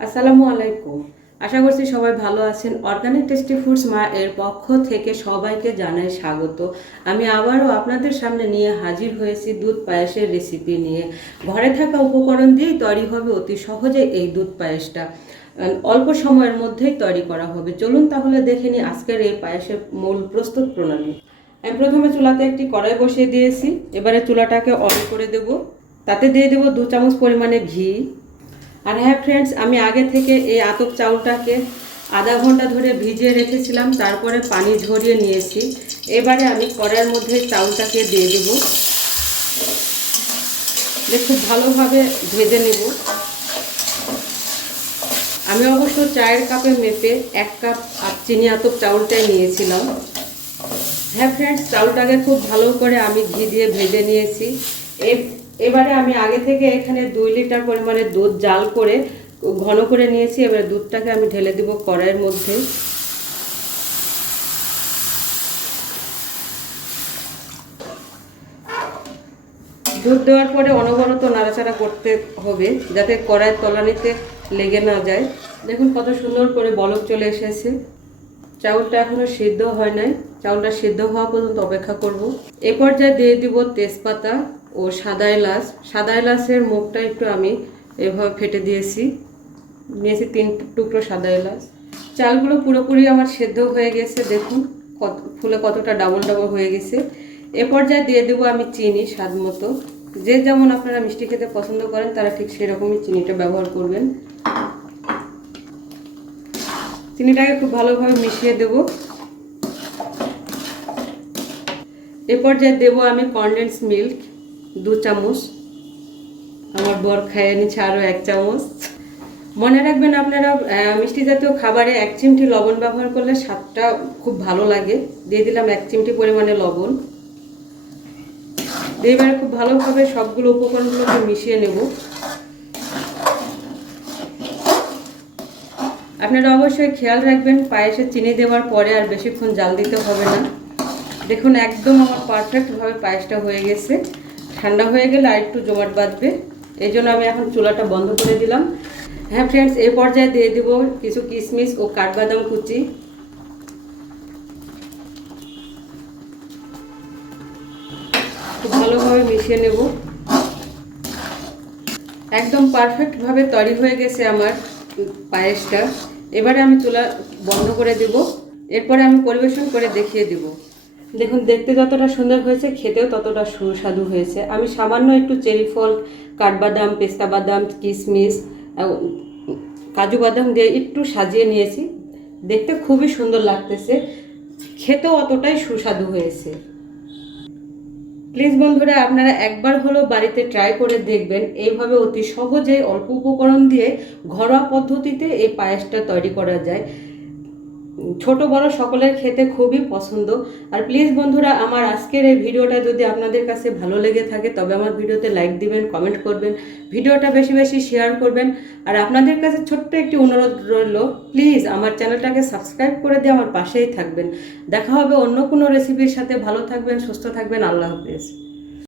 আসসালামু আলাইকুম। আশা করছি সবাই ভালো আছেন। অর্গানিক টেস্টি ফুডস মা এর পক্ষ থেকে সবাইকে জানাই স্বাগত। আমি আবারও আপনাদের সামনে নিয়ে হাজির হয়েছি দুধ পায়েসের রেসিপি নিয়ে। ঘরে থাকা উপকরণ দিয়েই তৈরি হবে অতি সহজে এই দুধ পায়েসটা। অল্প সময়ের মধ্যেই তৈরি করা হবে। চলুন তাহলে দেখে নিই আজকের এই পায়েসের মূল প্রস্তুত প্রণালী। আমি প্রথমে চুলাতে একটি কড়াই বসিয়ে দিয়েছি। এবারে চুলাটাকে অন করে দেব। তাতে দিয়ে দেব 2 চামচ পরিমাণে ঘি। আর হ্যাঁ ফ্রেন্ডস, আমি আগে থেকে এই আতপ চাউলটাকে আধা ঘন্টা ধরে ভিজিয়ে রেখেছিলাম, তারপরে পানি ঝরিয়ে নিয়েছি। এবারে আমি কড়াইয়ের মধ্যে চাউলটাকে দিয়ে দেব, খুব ভালোভাবে ভেজে নেব। আমি অবশ্য চায়ের কাপে মেপে 1 কাপ চিনি আতপ চাউলটাই নিয়েছিলাম। হ্যাঁ ফ্রেন্ডস, চাউলটাকে খুব ভালো করে আমি ঘি দিয়ে ভেজে নিয়েছি। এবারে আমি আগে থেকে এখানে 2 লিটার পরিমাণে দুধ জাল করে ঘন করে নিয়েছি। এবারে দুধটাকে আমি ঢেলে দেব কড়াইয়ের মধ্যে। দুধ দেওয়ার পরে অনবরত নাড়াচাড়া করতে হবে যাতে কড়াইয়ের তলানিতে লেগে না যায়। দেখুন কত সুন্দর করে বলক চলে এসেছে। চাউলটা এখনো সিদ্ধ হয় নাই, চাউলটা সিদ্ধ হওয়া পর্যন্ত অপেক্ষা করব। এ পর্যায়ে দিয়ে দিব তেজপাতা ও সাদা এলাচ। সাদা এলাচের মুখটা একটু আমি এভাবে ফেটে দিয়েছি, নিয়েছি 3 টুকরো সাদা এলাচ। চালগুলো পুরোপুরি আমার সেদ্ধ হয়ে গেছে, দেখুন ফুলে কতটা ডাবল ডাবল হয়ে গেছে। এ পর্যায়ে দিয়ে দেবো আমি চিনি স্বাদ মতো। যে যেমন আপনারা মিষ্টি খেতে পছন্দ করেন তারা ঠিক সেরকমই চিনিটা ব্যবহার করবেন। চিনিটাকে খুব ভালোভাবে মিশিয়ে দেব। এ পর্যায়ে দেবো আমি কনডেন্স মিল্ক 2 চামচ। আমার বর খাইয়ে নিচ্ছে আরও 1 চামচ। মনে রাখবেন আপনারা মিষ্টি জাতীয় খাবারে 1 চিমটি লবণ ব্যবহার করলে স্বাদটা খুব ভালো লাগে। দিয়ে দিলাম 1 চিমটি পরিমাণে লবণ। এবারে খুব ভালোভাবে সবগুলো উপকরণগুলোকে মিশিয়ে নেব। আপনারা অবশ্যই খেয়াল রাখবেন পায়েসে চিনি দেওয়ার পরে আর বেশিক্ষণ জাল দিতে হবে না। দেখুন একদম আমার পারফেক্টভাবে পায়েসটা হয়ে গেছে। ঠান্ডা হয়ে গেলে আর একটু জমাট বাঁধবে, এই জন্য আমি এখন চুলাটা বন্ধ করে দিলাম। হ্যাঁ ফ্রেন্ডস, এই পর্যায়ে দিয়ে দেব কিছু কিশমিশ ও কাঠবাদাম কুচি। খুব ভালোভাবে মিশিয়ে নেব। একদম পারফেক্টভাবে তৈরি হয়ে গেছে আমার পায়েসটা। এবারে আমি চুলা বন্ধ করে দেব। এরপরে আমি পরিবেশন করে দেখিয়ে দেব। দেখুন দেখতে যতটা সুন্দর হয়েছে, খেতেও ততটা সুস্বাদু হয়েছে। আমি সামান্য একটু চেরি ফল, কাঠবাদাম, পেস্তা বাদাম, কিশমিশ, কাজু বাদাম দিয়ে একটু সাজিয়ে নিয়েছি। দেখতে খুবই সুন্দর লাগতেছে, খেতেও অতটাই সুস্বাদু হয়েছে। প্লিজ বন্ধুরা, আপনারা একবার হলেও বাড়িতে ট্রাই করে দেখবেন। এইভাবে অতি সহজে অল্প উপকরণ দিয়ে ঘরোয়া পদ্ধতিতে এই পায়েসটা তৈরি করা যায়। ছোট বড় সকলের খেতে খুবই পছন্দ। আর প্লিজ বন্ধুরা, আমার আজকের এই ভিডিওটা যদি আপনাদের কাছে ভালো লেগে থাকে তবে আমার ভিডিওতে লাইক দিবেন, কমেন্ট করবেন, ভিডিওটা বেশি বেশি শেয়ার করবেন। আর আপনাদের কাছে ছোট্ট একটি অনুরোধ রইল, প্লিজ আমার চ্যানেলটাকে সাবস্ক্রাইব করে দিয়ে আমার পাশেই থাকবেন। দেখা হবে অন্য কোনো রেসিপির সাথে। ভালো থাকবেন, সুস্থ থাকবেন। আল্লাহ হাফেজ।